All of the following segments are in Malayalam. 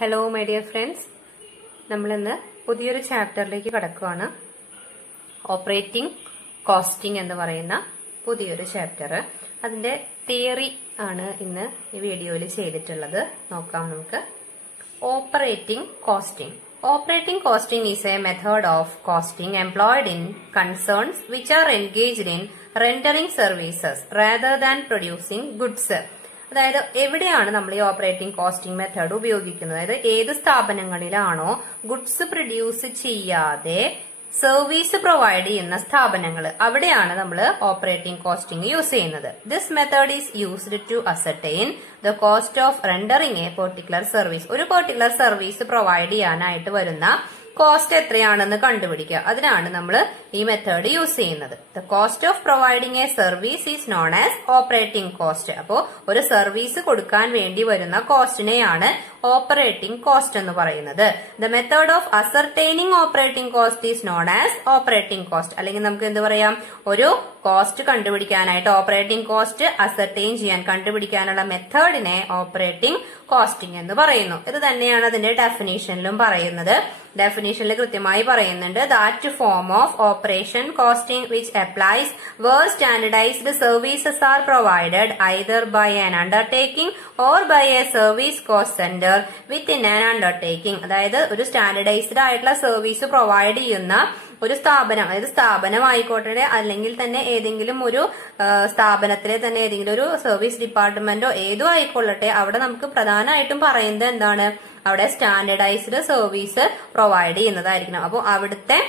Hello my dear friends. നമ്മൾ ഇന്ന് പുതിയൊരു ചാപ്റ്ററിലേക്ക് കടക്കുകയാണ്. ഓപ്പറേറ്റിംഗ് കോസ്റ്റിംഗ് എന്ന് പറയുന്ന പുതിയൊരു ചാപ്റ്റർ. അതിന്റെ തിയറി ആണ് ഇന്ന് ഈ വീഡിയോയിൽ ചെയ്തിട്ടുള്ളത്. നോക്കാം നമുക്ക്. Operating costing. Operating costing is a method of costing employed in concerns which are engaged in rendering services rather than producing goods. അതായത് എവിടെയാണ് നമ്മൾ ഈ ഓപ്പറേറ്റിംഗ് കോസ്റ്റിംഗ് മെത്തേഡ് ഉപയോഗിക്കുന്നത്? അതായത് ഏത് സ്ഥാപനങ്ങളിലാണോ ഗുഡ്സ് പ്രൊഡ്യൂസ് ചെയ്യാതെ സർവീസ് പ്രൊവൈഡ് ചെയ്യുന്ന സ്ഥാപനങ്ങൾ, അവിടെയാണ് നമ്മൾ ഓപ്പറേറ്റിംഗ് കോസ്റ്റിംഗ് യൂസ് ചെയ്യുന്നത്. This method is used to ascertain the cost of rendering a particular service. ഒരു പെർട്ടിക്കുലർ സർവീസ് പ്രൊവൈഡ് ചെയ്യാനായിട്ട് വരുന്ന കോസ്റ്റ് എത്രയാണെന്ന് കണ്ടുപിടിക്കുക. അതിനാണ് നമ്മൾ ഈ മെത്തേഡ് യൂസ് ചെയ്യുന്നത്. The cost of providing a service is known as operating cost. അപ്പോ ഒരു സർവീസ് കൊടുക്കാൻ വേണ്ടി വരുന്ന കോസ്റ്റിനെയാണ് ഓപ്പറേറ്റിംഗ് കോസ്റ്റ് എന്ന് പറയുന്നത്. The method of ascertaining operating cost is known as operating cost. അല്ലെങ്കിൽ നമുക്ക് എന്ത് പറയാം, ഒരു കോസ്റ്റ് കണ്ടുപിടിക്കാനായിട്ട് ഓപ്പറേറ്റിംഗ് കോസ്റ്റ് അസർടെയിൻ ചെയ്യാൻ കണ്ടുപിടിക്കാനുള്ള മെത്തേഡിനെ ഓപ്പറേറ്റിംഗ് കോസ്റ്റിംഗ് എന്ന് പറയുന്നു. ഇത് തന്നെയാണ് അതിന്റെ ഡെഫിനേഷനിലും പറയുന്നത്. ഡെഫിനേഷനിൽ കൃത്യമായി പറയുന്നുണ്ട്, that form of operation costing which applies where standardised services are provided either by an undertaking or by a service cost centre within an undertaking. അതായത് ഒരു സ്റ്റാൻഡർഡൈസ്ഡ് ആയിട്ടുള്ള സർവീസ് പ്രൊവൈഡ് ചെയ്യുന്ന ഒരു സ്ഥാപനം, അതായത് സ്ഥാപനമായിക്കോട്ടെ അല്ലെങ്കിൽ തന്നെ ഏതെങ്കിലും ഒരു സ്ഥാപനത്തിലെ തന്നെ ഏതെങ്കിലും ഒരു സർവീസ് ഡിപ്പാർട്ട്മെന്റോ ഏതോ ആയിക്കൊള്ളട്ടെ, അവിടെ നമുക്ക് പ്രധാനമായിട്ടും പറയുന്നത് എന്താണ്, അവിടെ സ്റ്റാൻഡർഡൈസ്ഡ് സർവീസ് പ്രൊവൈഡ് ചെയ്യുന്നതായിരിക്കണം. അപ്പോൾ അവിടുത്തെ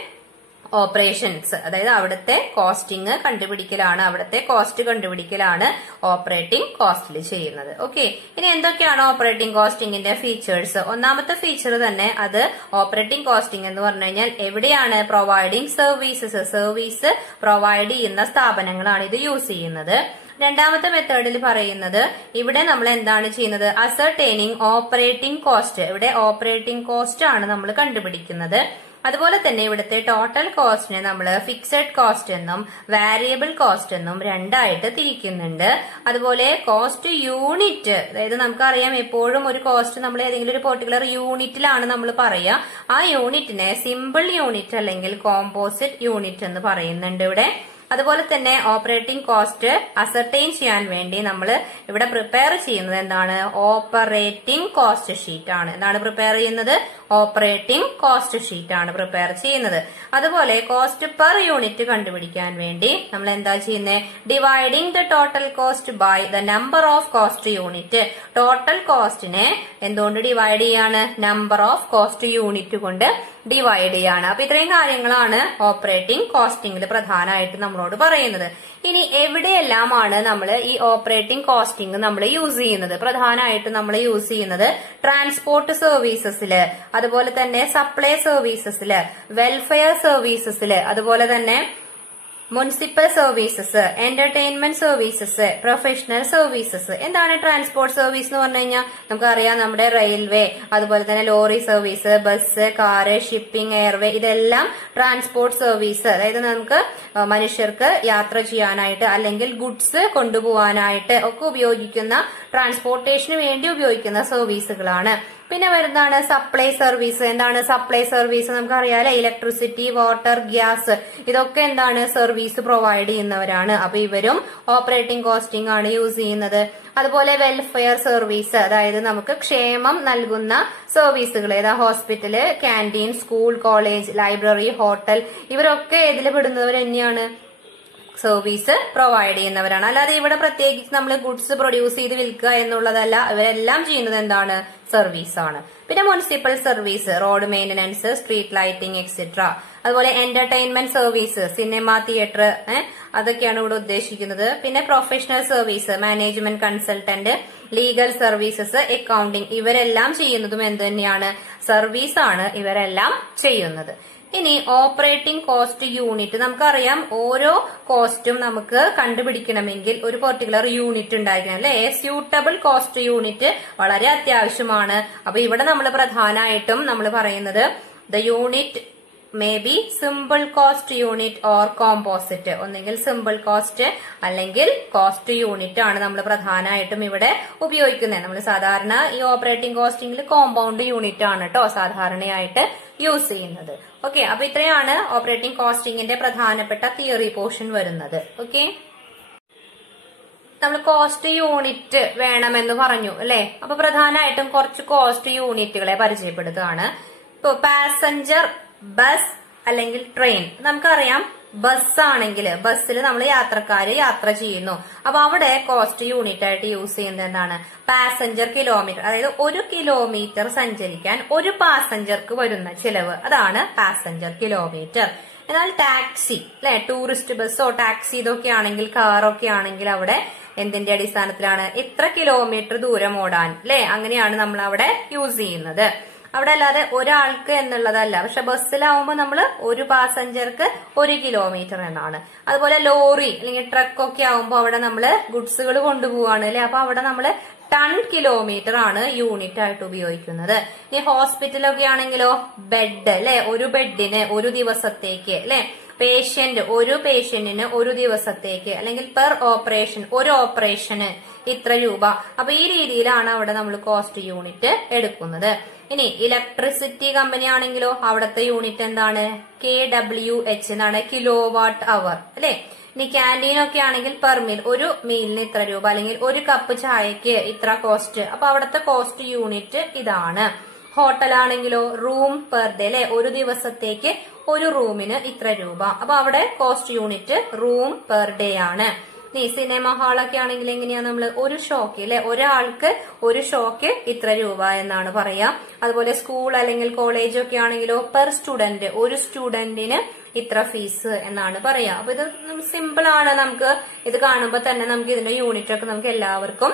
ഓപ്പറേഷൻസ്, അതായത് അവിടുത്തെ കോസ്റ്റിംഗ് കണ്ടുപിടിക്കലാണ്, അവിടുത്തെ കോസ്റ്റ് കണ്ടുപിടിക്കലാണ് ഓപ്പറേറ്റിംഗ് കോസ്റ്റിൽ ചെയ്യുന്നത്. ഓക്കെ, ഇനി എന്തൊക്കെയാണ് ഓപ്പറേറ്റിംഗ് കോസ്റ്റിംഗിന്റെ ഫീച്ചേഴ്സ്? ഒന്നാമത്തെ ഫീച്ചർ തന്നെ അത് ഓപ്പറേറ്റിംഗ് കോസ്റ്റിംഗ് എന്ന് പറഞ്ഞു കഴിഞ്ഞാൽ എവിടെയാണ് പ്രൊവൈഡിംഗ് സർവീസസ്, സർവീസ് പ്രൊവൈഡ് ചെയ്യുന്ന സ്ഥാപനങ്ങളാണ് ഇത് യൂസ് ചെയ്യുന്നത്. രണ്ടാമത്തെ മെത്തേഡിൽ പറയുന്നത് ഇവിടെ നമ്മൾ എന്താണ് ചെയ്യുന്നത്, അസർടെയിനിങ് ഓപ്പറേറ്റിംഗ് കോസ്റ്റ്. ഇവിടെ ഓപ്പറേറ്റിംഗ് കോസ്റ്റ് ആണ് നമ്മൾ കണ്ടുപിടിക്കുന്നത്. അതുപോലെ തന്നെ ഇവിടുത്തെ ടോട്ടൽ കോസ്റ്റിനെ നമ്മൾ ഫിക്സഡ് കോസ്റ്റ് എന്നും വാരിയബിൾ കോസ്റ്റ് എന്നും രണ്ടായിട്ട് തിരിക്കുന്നുണ്ട്. അതുപോലെ കോസ്റ്റ് യൂണിറ്റ്, അതായത് നമുക്കറിയാം എപ്പോഴും ഒരു കോസ്റ്റ് നമ്മൾ ഏതെങ്കിലും ഒരു പെർട്ടിക്കുലർ യൂണിറ്റിലാണ് നമ്മൾ പറയുക. ആ യൂണിറ്റിനെ സിമ്പിൾ യൂണിറ്റ് അല്ലെങ്കിൽ കോമ്പോസിറ്റ് യൂണിറ്റ് എന്ന് പറയുന്നുണ്ട് ഇവിടെ. അതുപോലെ തന്നെ ഓപ്പറേറ്റിംഗ് കോസ്റ്റ് അസർടെയിൻ ചെയ്യാൻ വേണ്ടി നമ്മൾ ഇവിടെ പ്രിപ്പയർ ചെയ്യുന്നത് എന്താണ്, ഓപ്പറേറ്റിംഗ് കോസ്റ്റ് ഷീറ്റ് ആണ്. എന്താണ് പ്രിപ്പയർ ചെയ്യുന്നത്, ഓപ്പറേറ്റിംഗ് കോസ്റ്റ് ഷീറ്റ് ആണ് പ്രിപ്പയർ ചെയ്യുന്നത്. അതുപോലെ കോസ്റ്റ് പെർ യൂണിറ്റ് കണ്ടുപിടിക്കാൻ വേണ്ടി നമ്മൾ എന്താ ചെയ്യുന്നത്, dividing the total cost by the number of cost unit. Total കോസ്റ്റിനെ എന്തുകൊണ്ട് ഡിവൈഡ് ചെയ്യാണ്, നമ്പർ ഓഫ് കോസ്റ്റ് യൂണിറ്റ് കൊണ്ട് ഡിവൈഡ് ചെയ്യാണ്. അപ്പൊ ഇത്രയും കാര്യങ്ങളാണ് ഓപ്പറേറ്റിംഗ് കോസ്റ്റിംഗിൽ പ്രധാനമായിട്ട് നമ്മളോട് പറയുന്നത്. ഇനി എവിടെയെല്ലാമാണ് നമ്മൾ ഈ ഓപ്പറേറ്റിംഗ് കോസ്റ്റിംഗ് നമ്മൾ യൂസ് ചെയ്യുന്നത്? പ്രധാനമായിട്ടും നമ്മൾ യൂസ് ചെയ്യുന്നത് ട്രാൻസ്പോർട്ട് സർവീസസില്, അതുപോലെ തന്നെ സപ്ലൈ സർവീസസില്, വെൽഫെയർ സർവീസസില്, അതുപോലെ തന്നെ municipal services, entertainment services, professional services. എന്താണ് ട്രാൻസ്പോർട്ട് സർവീസ് എന്ന് പറഞ്ഞു കഴിഞ്ഞാൽ നമുക്കറിയാം, നമ്മുടെ റെയിൽവേ, അതുപോലെ തന്നെ lorry service, bus, car, shipping, airway, ഇതെല്ലാം ട്രാൻസ്പോർട്ട് സർവീസ്. അതായത് നമുക്ക് മനുഷ്യർക്ക് യാത്ര ചെയ്യാനായിട്ട് അല്ലെങ്കിൽ ഗുഡ്സ് കൊണ്ടുപോകാനായിട്ട് ഒക്കെ ഉപയോഗിക്കുന്ന, ട്രാൻസ്പോർട്ടേഷന് വേണ്ടി ഉപയോഗിക്കുന്ന സർവീസുകളാണ്. പിന്നെ വരുന്നതാണ് സപ്ലൈ സർവീസ്. എന്താണ് സപ്ലൈ സർവീസ്? നമുക്കറിയാലോ, ഇലക്ട്രിസിറ്റി, വാട്ടർ, ഗ്യാസ്, ഇതൊക്കെ എന്താണ് സർവീസ് പ്രൊവൈഡ് ചെയ്യുന്നവരാണ്. അപ്പൊ ഇവരും ഓപ്പറേറ്റിംഗ് കോസ്റ്റിംഗ് ആണ് യൂസ് ചെയ്യുന്നത്. അതുപോലെ വെൽഫെയർ സർവീസ്, അതായത് നമുക്ക് ക്ഷേമം നൽകുന്ന സർവീസുകൾ, ഏതാ, hospital, canteen, school, college, library, hotel, ഇവരൊക്കെ ഇതിൽ പെടുന്നവർ തന്നെയാണ്, സർവീസ് പ്രൊവൈഡ് ചെയ്യുന്നവരാണ്. അല്ലാതെ ഇവിടെ പ്രത്യേകിച്ച് നമ്മൾ ഗുഡ്സ് പ്രൊഡ്യൂസ് ചെയ്ത് വിൽക്കുക എന്നുള്ളതല്ല, ഇവരെല്ലാം ചെയ്യുന്നത് എന്താണ്, സർവീസ് ആണ്. പിന്നെ municipal service, road maintenance, street lighting etcetera. അതുപോലെ എന്റർടൈൻമെന്റ് സർവീസ്, സിനിമ, തിയേറ്റർ, അതൊക്കെയാണ് ഇവിടെ ഉദ്ദേശിക്കുന്നത്. പിന്നെ professional service, management consultant, legal services, accounting, ഇവരെല്ലാം ചെയ്യുന്നതും എന്ത് തന്നെയാണ്, സർവീസ് ആണ് ഇവരെല്ലാം ചെയ്യുന്നത്. ഇനി ഓപ്പറേറ്റിംഗ് കോസ്റ്റ് യൂണിറ്റ്, നമുക്കറിയാം ഓരോ കോസ്റ്റും നമുക്ക് കണ്ടുപിടിക്കണമെങ്കിൽ ഒരു പെർട്ടിക്കുലർ യൂണിറ്റ് ഉണ്ടായിരിക്കണം, അല്ലെ? സ്യൂട്ടബിൾ കോസ്റ്റ് യൂണിറ്റ് വളരെ അത്യാവശ്യമാണ്. അപ്പൊ ഇവിടെ നമ്മൾ പ്രധാനമായിട്ടും നമ്മൾ പറയുന്നത് the unit may be simple cost unit or composite. ഒന്നെങ്കിൽ സിമ്പിൾ കോസ്റ്റ് അല്ലെങ്കിൽ കോസ്റ്റ് യൂണിറ്റ് ആണ് നമ്മൾ പ്രധാനമായിട്ടും ഇവിടെ ഉപയോഗിക്കുന്നത്. നമ്മൾ സാധാരണ ഈ ഓപ്പറേറ്റിംഗ് കോസ്റ്റിംഗിൽ കോമ്പൗണ്ട് യൂണിറ്റ് ആണ് കേട്ടോ സാധാരണയായിട്ട് യൂസ് ചെയ്യുന്നത്. ഓക്കെ, അപ്പൊ ഇത്രയാണ് ഓപ്പറേറ്റിംഗ് കോസ്റ്റിംഗിന്റെ പ്രധാനപ്പെട്ട തിയറി പോർഷൻ വരുന്നത്. ഓക്കെ, നമ്മൾ കോസ്റ്റ് യൂണിറ്റ് വേണമെന്ന് പറഞ്ഞു അല്ലെ. അപ്പൊ പ്രധാനമായിട്ടും കുറച്ച് കോസ്റ്റ് യൂണിറ്റുകളെ പരിചയപ്പെടുത്തുകയാണ്. ഇപ്പൊ പാസഞ്ചർ ബസ് അല്ലെങ്കിൽ ട്രെയിൻ. നമുക്കറിയാം ബസ് ആണെങ്കിൽ ബസ്സിൽ നമ്മൾ യാത്രക്കാര് യാത്ര ചെയ്യുന്നു. അപ്പൊ അവിടെ കോസ്റ്റ് യൂണിറ്റ് ആയിട്ട് യൂസ് ചെയ്യുന്നത് എന്താണ്? Passenger kilometre. അതായത് 1 കിലോമീറ്റർ സഞ്ചരിക്കാൻ ഒരു പാസഞ്ചർക്ക് വരുന്ന ചിലവ്, അതാണ് പാസഞ്ചർ കിലോമീറ്റർ. എന്നാൽ ടാക്സി അല്ലെ, ടൂറിസ്റ്റ് ബസ്സോ ടാക്സി ഇതൊക്കെ ആണെങ്കിൽ, കാറൊക്കെ ആണെങ്കിൽ അവിടെ എന്തിന്റെ അടിസ്ഥാനത്തിലാണ്? എത്ര കിലോമീറ്റർ ദൂരം ഓടാൻ അല്ലെ, അങ്ങനെയാണ് നമ്മൾ അവിടെ യൂസ് ചെയ്യുന്നത്. അവിടെ അല്ലാതെ ഒരാൾക്ക് എന്നുള്ളതല്ല. പക്ഷെ ബസ്സിലാവുമ്പോൾ നമ്മൾ ഒരു പാസഞ്ചർക്ക് 1 കിലോമീറ്റർ എന്നാണ്. അതുപോലെ ലോറി അല്ലെങ്കിൽ ട്രക്ക് ഒക്കെ ആവുമ്പോൾ അവിടെ നമ്മള് ഗുഡ്സുകൾ കൊണ്ടുപോവാണ് അല്ലെ. അപ്പൊ അവിടെ നമ്മള് ടൺ കിലോമീറ്റർ ആണ് യൂണിറ്റ് ആയിട്ട് ഉപയോഗിക്കുന്നത്. ഇനി ഹോസ്പിറ്റലൊക്കെ ആണെങ്കിലോ ബെഡ് അല്ലെ, ഒരു ബെഡിന് ഒരു ദിവസത്തേക്ക് അല്ലെ. ഒരു പേഷ്യന്റിന് ഒരു ദിവസത്തേക്ക്, അല്ലെങ്കിൽ പെർ ഓപ്പറേഷൻ ഒരു ഓപ്പറേഷന് ഇത്ര രൂപ. അപ്പൊ ഈ രീതിയിലാണ് അവിടെ നമ്മൾ കോസ്റ്റ് യൂണിറ്റ് എടുക്കുന്നത്. ഇനി ഇലക്ട്രിസിറ്റി കമ്പനി ആണെങ്കിലോ അവിടുത്തെ യൂണിറ്റ് എന്താണ്? KWH എന്നാണ്, കിലോ വാട്ട് അവർ അല്ലെ. ഇനി ക്യാൻറ്റീനൊക്കെ ആണെങ്കിൽ പെർ മീൽ, ഒരു മീലിന് ഇത്ര രൂപ, അല്ലെങ്കിൽ ഒരു കപ്പ് ചായക്ക് ഇത്ര കോസ്റ്റ്. അപ്പൊ അവിടുത്തെ കോസ്റ്റ് യൂണിറ്റ് ഇതാണ്. ഹോട്ടലാണെങ്കിലോ റൂം പെർ ഡേ അല്ലെ, ഒരു ദിവസത്തേക്ക് ഒരു റൂമിന് ഇത്ര രൂപ. അപ്പൊ അവിടെ cost unit room per day ആണ്. നീ സിനിമ ഹാളൊക്കെ ആണെങ്കിൽ എങ്ങനെയാ? നമ്മൾ ഒരു ഷോക്ക് അല്ലെ, ഒരാൾക്ക് ഒരു ഷോക്ക് ഇത്ര രൂപ എന്നാണ് പറയാ. അതുപോലെ സ്കൂൾ അല്ലെങ്കിൽ കോളേജ് ഒക്കെ ആണെങ്കിലോ പെർ സ്റ്റുഡന്റ്, ഒരു സ്റ്റുഡന്റിന് ഇത്ര ഫീസ് എന്നാണ് പറയാ. അപ്പൊ ഇത് സിമ്പിൾ ആണ്. നമുക്ക് ഇത് കാണുമ്പോൾ തന്നെ നമുക്ക് ഇതിന്റെ യൂണിറ്റ് ഒക്കെ നമുക്ക് എല്ലാവർക്കും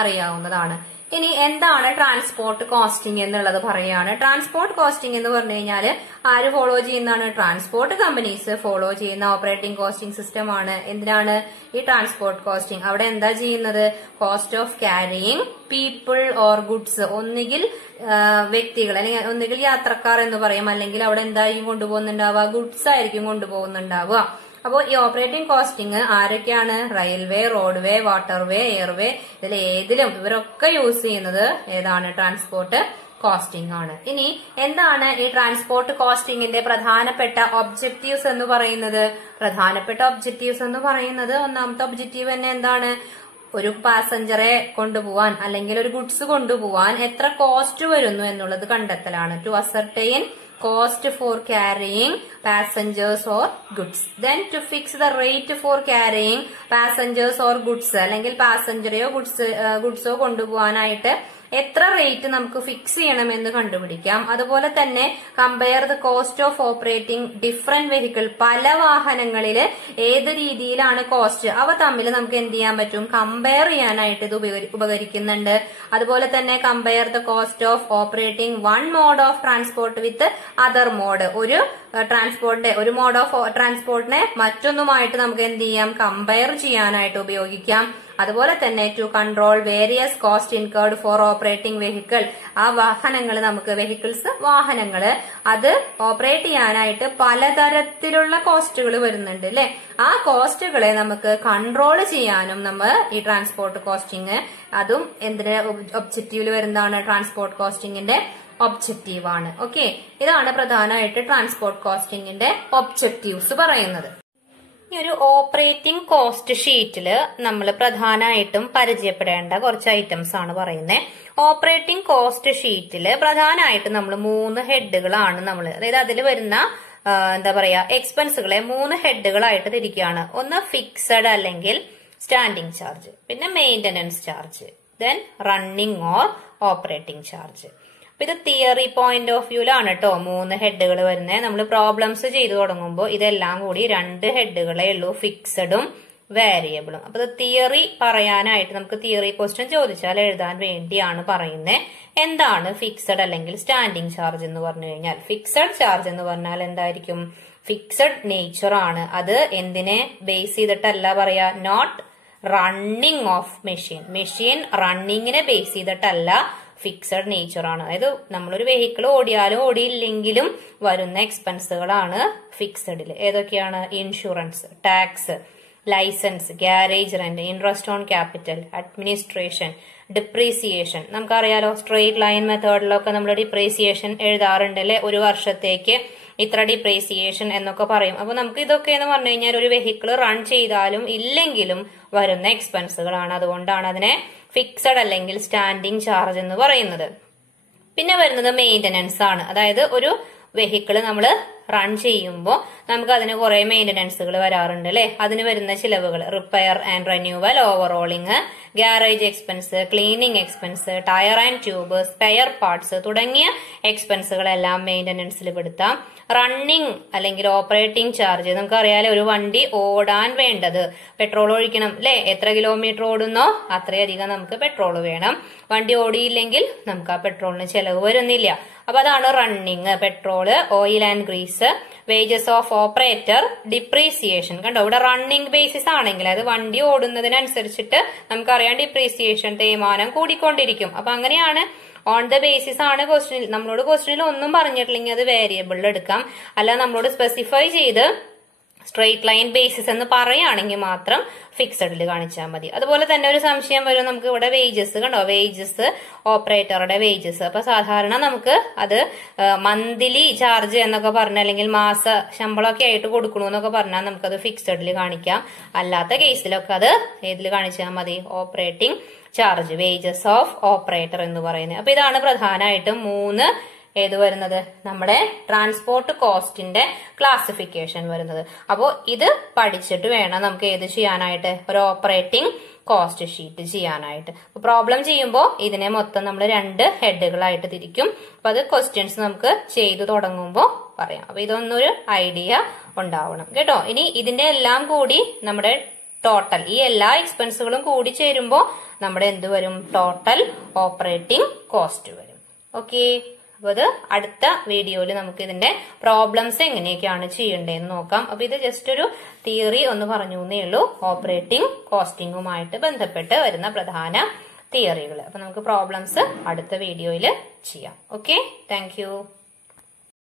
അറിയാവുന്നതാണ്. ഇനി എന്താണ് ട്രാൻസ്പോർട്ട് കോസ്റ്റിംഗ് എന്നുള്ളത് പറയാണ്. ട്രാൻസ്പോർട്ട് കോസ്റ്റിംഗ് എന്ന് പറഞ്ഞു കഴിഞ്ഞാല് ആര് ഫോളോ ചെയ്യുന്നതാണ്? ട്രാൻസ്പോർട്ട് കമ്പനീസ് ഫോളോ ചെയ്യുന്ന ഓപ്പറേറ്റിംഗ് കോസ്റ്റിംഗ് സിസ്റ്റം ആണ്. എന്തിനാണ് ഈ ട്രാൻസ്പോർട്ട് കോസ്റ്റിംഗ്? അവിടെ എന്താ ചെയ്യുന്നത്? Cost of carrying people or goods. ഒന്നുകിൽ വ്യക്തികൾ അല്ലെങ്കിൽ ഒന്നുകിൽ യാത്രക്കാർ എന്ന് പറയും, അല്ലെങ്കിൽ അവിടെ എന്തായിരിക്കും കൊണ്ടുപോകുന്നുണ്ടാവുക? ഗുഡ്സ് ആയിരിക്കും കൊണ്ടുപോകുന്നുണ്ടാവുക. അപ്പോൾ ഈ ഓപ്പറേറ്റിംഗ് കോസ്റ്റിംഗ് ആരൊക്കെയാണ്? റെയിൽവേ, റോഡ്വേ, വാട്ടർവേ, എയർവേ, ഇതിലേതിലും ഇവരൊക്കെ യൂസ് ചെയ്യുന്നത് ഏതാണ്? ട്രാൻസ്പോർട്ട് കോസ്റ്റിംഗ് ആണ്. ഇനി എന്താണ് ഈ ട്രാൻസ്പോർട്ട് കോസ്റ്റിംഗിന്റെ പ്രധാനപ്പെട്ട ഒബ്ജക്റ്റീവ്സ് എന്ന് പറയുന്നത്? പ്രധാനപ്പെട്ട ഒബ്ജക്റ്റീവ്സ് എന്ന് പറയുന്നത് ഒന്നാമത്തെ ഒബ്ജക്റ്റീവ് തന്നെ എന്താണ്? ഒരു പാസഞ്ചറെ കൊണ്ടുപോവാൻ അല്ലെങ്കിൽ ഒരു ഗുഡ്സ് കൊണ്ടുപോവാൻ എത്ര കോസ്റ്റ് വരുന്നു എന്നുള്ളത് കണ്ടെത്തലാണ്. To ascertain cost for carrying passengers or goods. Then to fix the rate for carrying passengers or goods, അല്ലെങ്കിൽ പാസഞ്ചറെയോ ഗുഡ്സോ കൊണ്ടുപോകാനായിട്ട് എത്ര റേറ്റ് നമുക്ക് ഫിക്സ് ചെയ്യണമെന്ന് കണ്ടുപിടിക്കാം. അതുപോലെ തന്നെ compare the cost of operating different vehicle. പല വാഹനങ്ങളില് ഏത് രീതിയിലാണ് കോസ്റ്റ്, അവ തമ്മിൽ നമുക്ക് എന്ത് ചെയ്യാൻ പറ്റും? കമ്പയർ ചെയ്യാനായിട്ട് ഇത് ഉപകരിക്കുന്നുണ്ട്. അതുപോലെ തന്നെ compare the cost of operating one mode of transport with other mode. ഒരു മോഡ് ഓഫ് ട്രാൻസ്പോർട്ടിനെ മറ്റൊന്നുമായിട്ട് നമുക്ക് എന്ത് ചെയ്യാം? കമ്പയർ ചെയ്യാനായിട്ട് ഉപയോഗിക്കാം. അതുപോലെ തന്നെ to control various cost incurred for operating vehicle. ആ വാഹനങ്ങൾ നമുക്ക് വാഹനങ്ങള് അത് ഓപ്പറേറ്റ് ചെയ്യാനായിട്ട് പലതരത്തിലുള്ള കോസ്റ്റുകൾ വരുന്നുണ്ട് അല്ലെ. ആ കോസ്റ്റുകളെ നമുക്ക് കൺട്രോൾ ചെയ്യാനും നമ്മൾ ഈ ട്രാൻസ്പോർട്ട് കോസ്റ്റിംഗ്, അതും എന്തിന്റെ ഒബ്ജക്റ്റീവിൽ വരുന്നതാണ്? ട്രാൻസ്പോർട്ട് കോസ്റ്റിംഗിന്റെ ഒബ്ജക്റ്റീവ് ആണ്. ഓക്കെ, ഇതാണ് പ്രധാനമായിട്ട് ട്രാൻസ്പോർട്ട് കോസ്റ്റിംഗിന്റെ ഒബ്ജക്റ്റീവ്സ് പറയുന്നത്. ഈ ഒരു ഓപ്പറേറ്റിംഗ് കോസ്റ്റ് ഷീറ്റില് നമ്മൾ പ്രധാനമായിട്ടും പരിചയപ്പെടേണ്ട കുറച്ച് ഐറ്റംസ് ആണ് പറയുന്നത്. ഓപ്പറേറ്റിംഗ് കോസ്റ്റ് ഷീറ്റില് പ്രധാനമായിട്ടും നമ്മൾ 3 ഹെഡുകളാണ് അതായത് അതിൽ വരുന്ന എക്സ്പെൻസുകളെ 3 ഹെഡുകളായിട്ട് തിരിക്കുകയാണ്. ഒന്ന് ഫിക്സഡ് അല്ലെങ്കിൽ സ്റ്റാൻഡിംഗ് ചാർജ്, പിന്നെ maintenance charge, then running or operating charge. ഇത് തിയറി പോയിന്റ് ഓഫ് വ്യൂലാണ് കേട്ടോ 3 ഹെഡുകൾ വരുന്നത്. നമ്മൾ പ്രോബ്ലംസ് ചെയ്തു തുടങ്ങുമ്പോൾ ഇതെല്ലാം കൂടി 2 ഹെഡുകളേ ഉള്ളൂ, ഫിക്സഡും വേരിയബിളും. അപ്പൊ ഇത് തിയറി പറയാനായിട്ട് നമുക്ക് തിയറി ക്വസ്റ്റ്യൻ ചോദിച്ചാൽ എഴുതാൻ വേണ്ടിയാണ് പറയുന്നത്. എന്താണ് ഫിക്സഡ് അല്ലെങ്കിൽ സ്റ്റാൻഡിംഗ് ചാർജ് എന്ന് പറഞ്ഞു കഴിഞ്ഞാൽ? ഫിക്സഡ് ചാർജ് എന്ന് പറഞ്ഞാൽ എന്തായിരിക്കും? ഫിക്സഡ് നേച്ചർ ആണ്. അത് എന്തിനെ ബേസ് ചെയ്തിട്ടല്ല പറയാ? നോട്ട് റണ്ണിംഗ് ഓഫ് മെഷീൻ റണ്ണിങ്ങിനെ ബേസ് ചെയ്തിട്ടല്ല ഫിക്സഡ് നേച്ചർ ആണ്. അതായത് നമ്മളൊരു വെഹിക്കിൾ ഓടിയാലും ഓടിയില്ലെങ്കിലും വരുന്ന എക്സ്പെൻസുകളാണ് ഫിക്സഡിൽ. ഏതൊക്കെയാണ്? Insurance, tax, licence, garage rent, interest on capital, administration, depreciation. നമുക്കറിയാലോ സ്ട്രെയിറ്റ് ലൈൻ മെത്തേഡിലൊക്കെ നമ്മൾ ഡിപ്രീസിയേഷൻ എഴുതാറുണ്ട് അല്ലെ, ഒരു വർഷത്തേക്ക് ഇത്ര ഡിപ്രീസിയേഷൻ എന്നൊക്കെ പറയും. അപ്പൊ നമുക്ക് ഇതൊക്കെ എന്ന് പറഞ്ഞു കഴിഞ്ഞാൽ ഒരു വെഹിക്കിൾ റൺ ചെയ്താലും ഇല്ലെങ്കിലും വരുന്ന എക്സ്പെൻസുകളാണ്. അതുകൊണ്ടാണ് അതിനെ ഫിക്സഡ് അല്ലെങ്കിൽ സ്റ്റാൻഡിങ് ചാർജ് എന്ന് പറയുന്നത്. പിന്നെ വരുന്നത് മെയിന്റനൻസ് ആണ്. അതായത് ഒരു വെഹിക്കിൾ നമ്മൾ റൺ ചെയ്യുമ്പോൾ നമുക്ക് അതിന് കുറെ മെയിന്റനൻസുകൾ വരാറുണ്ട് അല്ലെ. അതിന് വരുന്ന ചിലവുകൾ repair and renewal, overhauling, garage expense, cleaning expense, tyre and tube, spare parts തുടങ്ങിയ എക്സ്പെൻസുകളെല്ലാം മെയിന്റനൻസിൽ പെടുത്താം. റണ്ണിങ് അല്ലെങ്കിൽ ഓപ്പറേറ്റിംഗ് ചാർജ്, നമുക്കറിയാലോ ഒരു വണ്ടി ഓടാൻ വേണ്ടത് പെട്രോൾ ഒഴിക്കണം അല്ലെ. എത്ര കിലോമീറ്റർ ഓടുന്നോ അത്രയധികം നമുക്ക് പെട്രോൾ വേണം. വണ്ടി ഓടിയില്ലെങ്കിൽ നമുക്ക് ആ പെട്രോളിന് ചെലവ് വരുന്നില്ല. അപ്പൊ അതാണ് running. Petrol, oil and grease, wages of operator, depreciation. കണ്ടോ ഇവിടെ റണ്ണിങ് ബേസിസ് ആണെങ്കിൽ അത് വണ്ടി ഓടുന്നതിനനുസരിച്ചിട്ട് നമുക്കറിയാം ഡിപ്രീസിയേഷൻ തേയ്മാനം കൂടിക്കൊണ്ടിരിക്കും. അപ്പൊ അങ്ങനെയാണ് ഓൺ ദ ബേസിസ് ആണ് ക്വസ്റ്റ്യൻ. നമ്മളോട് ക്വസ്റ്റ്യനിൽ ഒന്നും പറഞ്ഞിട്ടില്ലെങ്കിൽ അത് വേരിയബിളിൽ എടുക്കാം. അല്ല നമ്മളോട് സ്പെസിഫൈ ചെയ്ത് സ്ട്രെയിറ്റ് ലൈൻ ബേസിസ് എന്ന് പറയുകയാണെങ്കിൽ മാത്രം ഫിക്സഡിൽ കാണിച്ചാൽ മതി. അതുപോലെ തന്നെ ഒരു സംശയം വരും, നമുക്ക് ഇവിടെ വേജസ് കണ്ടോ, വേജസ് ഓപ്പറേറ്ററുടെ വേജസ്. അപ്പൊ സാധാരണ നമുക്ക് അത് മന്ത്ലി ചാർജ് എന്നൊക്കെ പറഞ്ഞാൽ അല്ലെങ്കിൽ മാസ ശമ്പളമൊക്കെ ആയിട്ട് കൊടുക്കണമെന്നൊക്കെ പറഞ്ഞാൽ നമുക്കത് ഫിക്സഡിൽ കാണിക്കാം. അല്ലാത്ത കേസിലൊക്കെ അത് ഏതിൽ കാണിച്ചാൽ മതി? Operating charge, wages of operator എന്ന് പറയുന്നത്. അപ്പൊ ഇതാണ് പ്രധാനമായിട്ടും 3 ഏത് വരുന്നത്? നമ്മുടെ ട്രാൻസ്പോർട്ട് കോസ്റ്റിന്റെ ക്ലാസിഫിക്കേഷൻ വരുന്നത്. അപ്പോൾ ഇത് പഠിച്ചിട്ട് വേണം നമുക്ക് ഏത് ചെയ്യാനായിട്ട്? ഒരു ഓപ്പറേറ്റിംഗ് കോസ്റ്റ് ഷീറ്റ് ചെയ്യാനായിട്ട്. പ്രോബ്ലം ചെയ്യുമ്പോൾ ഇതിനെ മൊത്തം നമ്മൾ 2 ഹെഡുകളായിട്ട് തിരിക്കും. അപ്പൊ അത് ക്വസ്റ്റ്യൻസ് നമുക്ക് ചെയ്തു തുടങ്ങുമ്പോൾ പറയാം. അപ്പൊ ഇതൊന്നൊരു ഐഡിയ ഉണ്ടാവണം കേട്ടോ. ഇനി ഇതിന്റെ എല്ലാം കൂടി നമ്മുടെ ടോട്ടൽ, ഈ എല്ലാ എക്സ്പെൻസുകളും കൂടി ചേരുമ്പോൾ നമ്മുടെ എന്ത് വരും? ടോട്ടൽ ഓപ്പറേറ്റിംഗ് കോസ്റ്റ് വരും. ഓക്കെ. അപ്പൊ അത് അടുത്ത വീഡിയോയിൽ നമുക്ക് ഇതിന്റെ പ്രോബ്ലംസ് എങ്ങനെയൊക്കെയാണ് ചെയ്യേണ്ടതെന്ന് നോക്കാം. അപ്പൊ ഇത് ജസ്റ്റ് ഒരു തിയറി ഒന്ന് പറഞ്ഞു എന്നേ ഉള്ളൂ, ഓപ്പറേറ്റിംഗ് കോസ്റ്റിംഗുമായിട്ട് ബന്ധപ്പെട്ട് വരുന്ന പ്രധാന തിയറികൾ. അപ്പൊ നമുക്ക് പ്രോബ്ലംസ് അടുത്ത വീഡിയോയിൽ ചെയ്യാം. Okay, thank you.